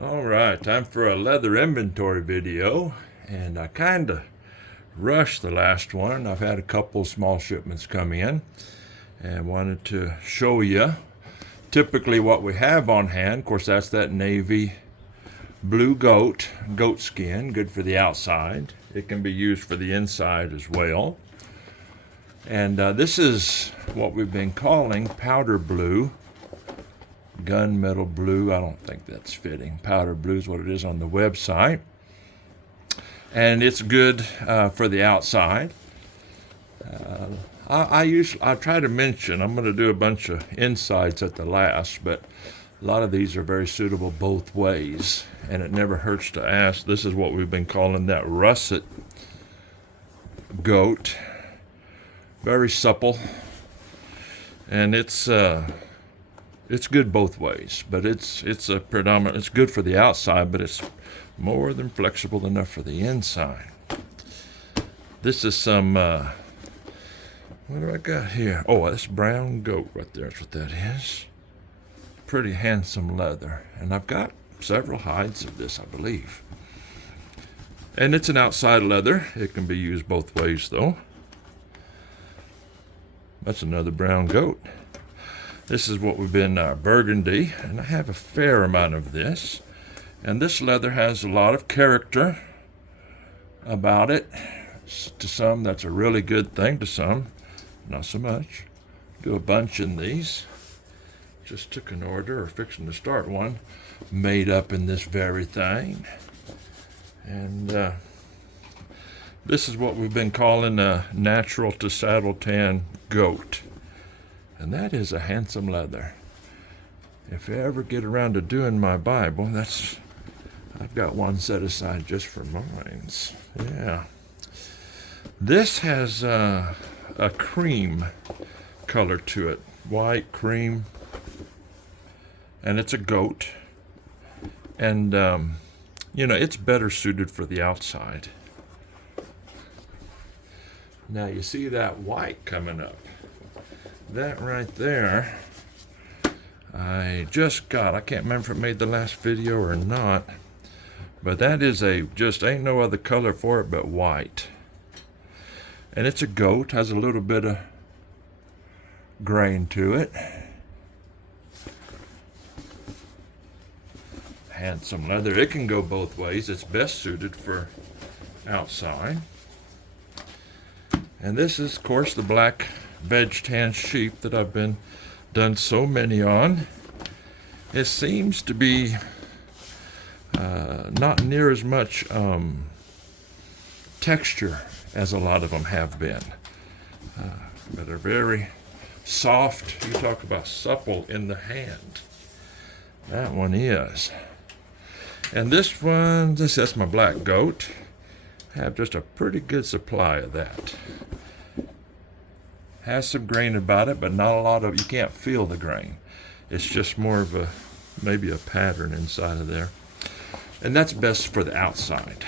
All right, time for a leather inventory video, and I kind of rushed the last one. I've had a couple small shipments come in and wanted to show you typically what we have on hand. Of course, that's that navy blue goat skin, good for the outside. It can be used for the inside as well. And this is what we've been calling powder blue. Gunmetal blue, I don't think that's fitting. Powder blue is what it is on the website. And it's good for the outside. I try to mention, I'm going to do a bunch of insides at the last, but a lot of these are very suitable both ways. And it never hurts to ask. This is what we've been calling that russet goat. Very supple. And it's good both ways, but it's good for the outside, but it's more than flexible enough for the inside. This is some, what do I got here? Oh, that's brown goat right there. That's what that is. Pretty handsome leather. And I've got several hides of this, I believe. And it's an outside leather. It can be used both ways, though. That's another brown goat. This is what we've been burgundy, and I have a fair amount of this. And this leather has a lot of character about it. To some, that's a really good thing. To some, not so much. Do a bunch in these. Just took an order, or fixing to start one, made up in this very thing. And this is what we've been calling a natural to saddle tan goat. And that is a handsome leather. If I ever get around to doing my Bible, I've got one set aside just for mines. Yeah. This has a cream color to it. White, cream. And it's a goat. And, it's better suited for the outside. Now you see that white coming up. That right there, I just got. I can't remember if it made the last video or not, but that is just ain't no other color for it but white. And it's a goat, has a little bit of grain to it. Handsome leather. It can go both ways. It's best suited for outside. And this is, of course, the black veg tan sheep that I've done so many on. It seems to be not near as much texture as a lot of them have been. But they're very soft. You talk about supple in the hand. That one is. And this one, that's my black goat. I have just a pretty good supply of that. Has some grain about it, but not a lot of, you can't feel the grain. It's just more of maybe a pattern inside of there. And that's best for the outside.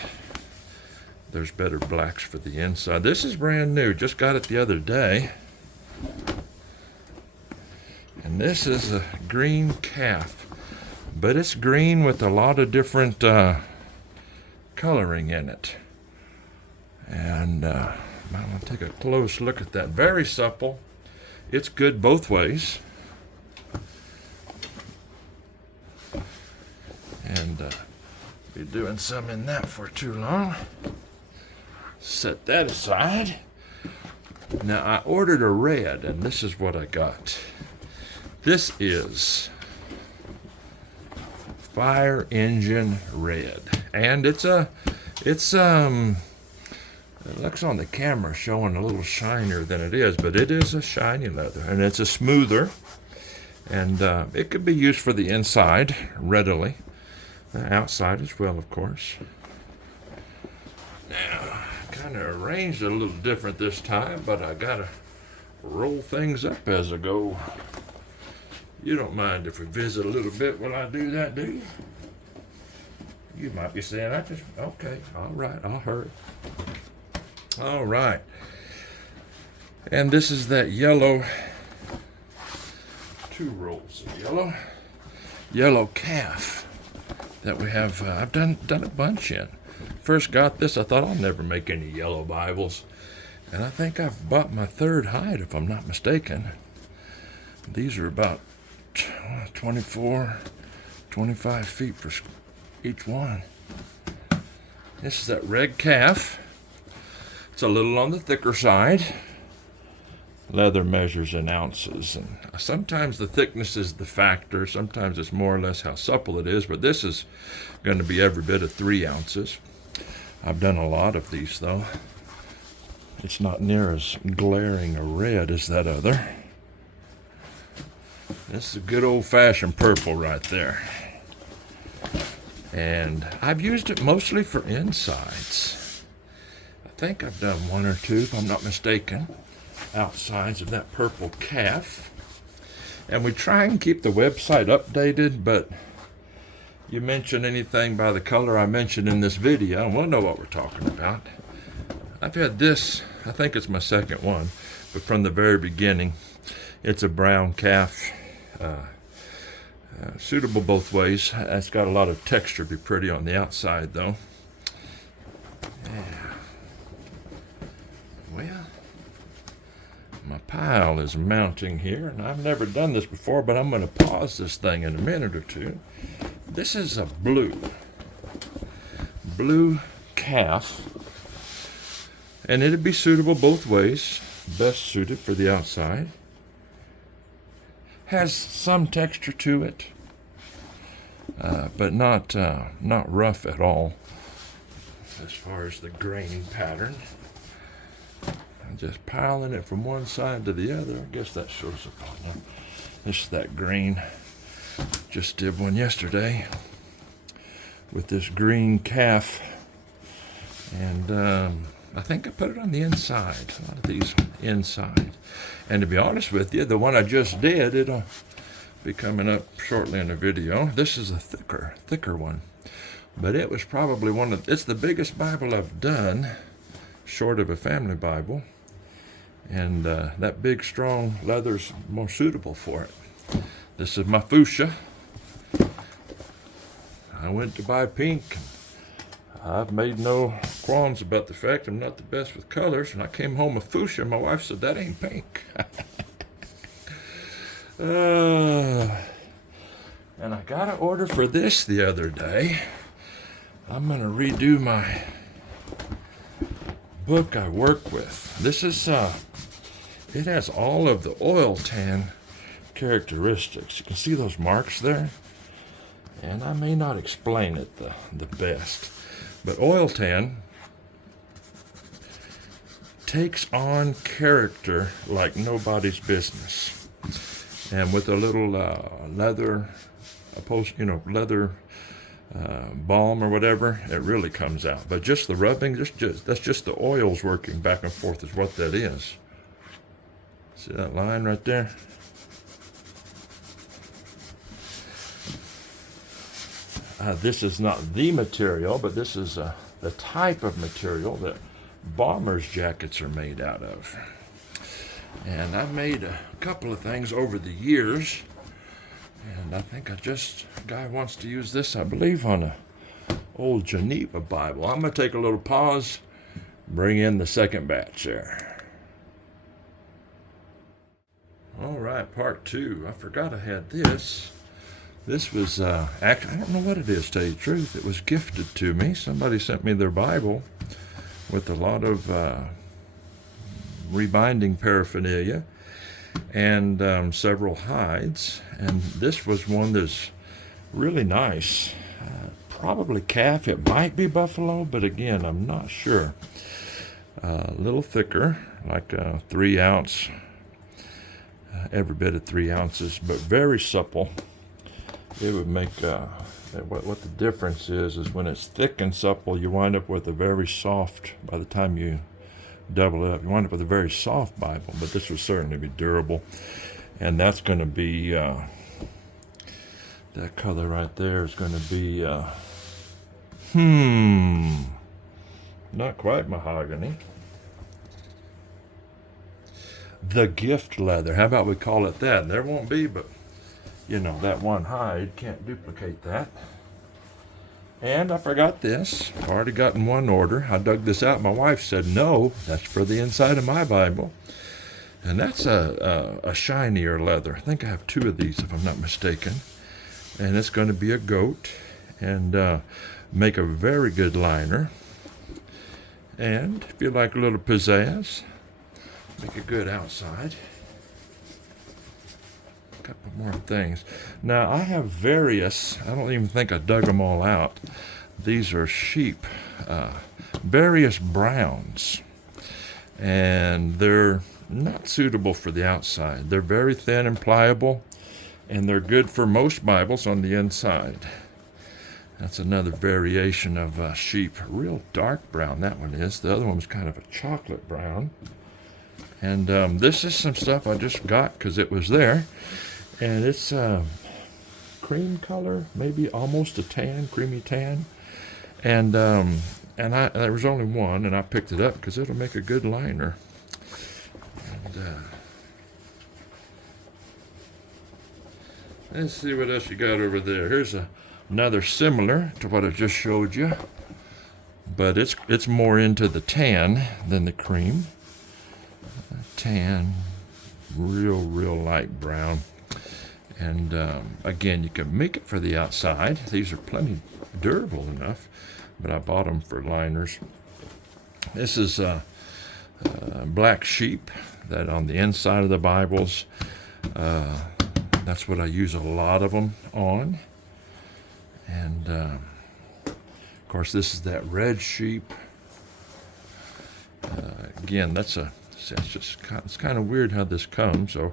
There's better blacks for the inside. This is brand new, just got it the other day. And this is a green calf, but it's green with a lot of different coloring in it. And I'm going to take a close look at that. Very supple. It's good both ways. And be doing some in that for too long. Set that aside. Now I ordered a red, and this is what I got. This is Fire Engine Red. And it looks on the camera showing a little shinier than it is, but it is a shiny leather, and it's a smoother, and it could be used for the inside readily, the outside as well, of course. Now, kind of arranged it a little different this time, but I gotta roll things up as I go. You don't mind if we visit a little bit while I do that, do you? You might be saying, okay, all right, I'll hurry. All right. And this is that yellow, 2 rolls of yellow calf that we have. I've done a bunch in. First got this, I thought I'll never make any yellow Bibles, and I think I've bought my third hide, if I'm not mistaken. These are about 24, 25 feet per each one. This is that red calf. It's a little on the thicker side. Leather measures in ounces, and sometimes the thickness is the factor, sometimes it's more or less how supple it is, but this is going to be every bit of 3 ounces. I've done a lot of these though. It's not near as glaring a red as that other. This is a good old-fashioned purple right there, and I've used it mostly for insides. I think I've done 1 or 2, if I'm not mistaken, outsides of that purple calf. And we try and keep the website updated, but you mention anything by the color I mentioned in this video, and we'll know what we're talking about. I've had this, I think it's my second one, but from the very beginning, it's a brown calf. Suitable both ways. It's got a lot of texture, be pretty on the outside though. Yeah. Well, my pile is mounting here, and I've never done this before, but I'm going to pause this thing in a minute or two. This is a blue calf, and it'd be suitable both ways. Best suited for the outside. Has some texture to it, but not rough at all as far as the grain pattern. I'm just piling it from one side to the other. I guess that shows up on there. This is that green. Just did one yesterday with this green calf, and I think I put it on the inside. A lot of these inside. And to be honest with you, the one I just did, it'll be coming up shortly in the video. This is a thicker one. But it was probably it's the biggest Bible I've done, short of a family Bible. And that big, strong leather's more suitable for it. This is my fuchsia. I went to buy pink. I've made no qualms about the fact I'm not the best with colors. And I came home with fuchsia, my wife said, that ain't pink. And I got an order for this the other day. I'm going to redo my book I work with. This is, it has all of the oil tan characteristics. You can see those marks there. And I may not explain it the best. But oil tan takes on character like nobody's business. And with a little leather, leather balm or whatever, it really comes out. But just the rubbing, that's just the oils working back and forth is what that is. See that line right there? This is not the material, but this is the type of material that bombers' jackets are made out of. And I've made a couple of things over the years, and I think a guy wants to use this, I believe, on a old Geneva Bible. I'm going to take a little pause, bring in the second batch there. All right, part 2. I forgot I had this. This was, actually, I don't know what it is, to tell you the truth. It was gifted to me. Somebody sent me their Bible with a lot of rebinding paraphernalia and several hides. And this was one that's really nice. Probably calf. It might be buffalo, but again, I'm not sure. A little thicker, like a 3 ounce, every bit of 3 ounces, but very supple. It would make, what the difference is when it's thick and supple, you wind up with a very soft, by the time you double it up, you wind up with a very soft Bible, but this will certainly be durable. And that's going to be, that color right there is going to be, not quite mahogany. The gift leather, how about we call it that? There won't be, but you know, that one hide can't duplicate that. And I forgot this. I've already gotten one order. I dug this out. My wife said, no, that's for the inside of my Bible. And that's a shinier leather. I think I have two of these, if I'm not mistaken. And it's going to be a goat and make a very good liner. And if you like a little pizzazz, make a good outside. A couple more things. Now, I have various, I don't even think I dug them all out. These are sheep, various browns. And they're not suitable for the outside. They're very thin and pliable, and they're good for most Bibles on the inside. That's another variation of sheep. Real dark brown, that one is. The other one was kind of a chocolate brown. And this is some stuff I just got because it was there. And it's cream color, maybe almost a tan, creamy tan. And there was only one, and I picked it up because it'll make a good liner. And let's see what else you got over there. Here's another similar to what I just showed you, but it's more into the tan than the cream. Tan, real light brown. And again, you can make it for the outside. These are plenty durable enough, but I bought them for liners. This is black sheep that on the inside of the Bibles, that's what I use a lot of them on. And of course, this is that red sheep. Again, it's kind of weird how this comes. So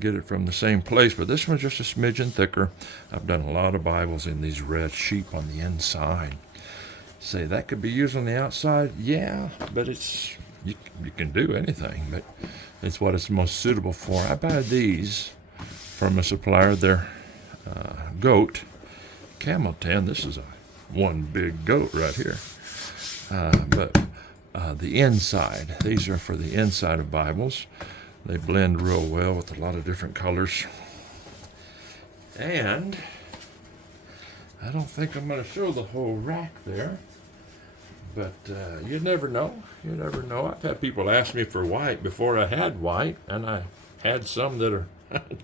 get it from the same place, but this one's just a smidgen thicker. I've done a lot of Bibles in these red sheep on the inside. Say that could be used on the outside, yeah, but you can do anything, but it's what it's most suitable for. I buy these from a supplier. They're goat camel tan. This is one big goat right here, but the inside, these are for the inside of Bibles. They blend real well with a lot of different colors. And I don't think I'm going to show the whole rack there, but you never know. You never know. I've had people ask me for white before I had white, and I had some that are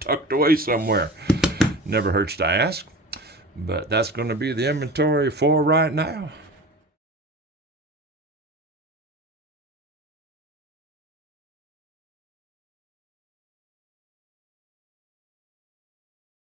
tucked away somewhere. Never hurts to ask, but that's going to be the inventory for right now.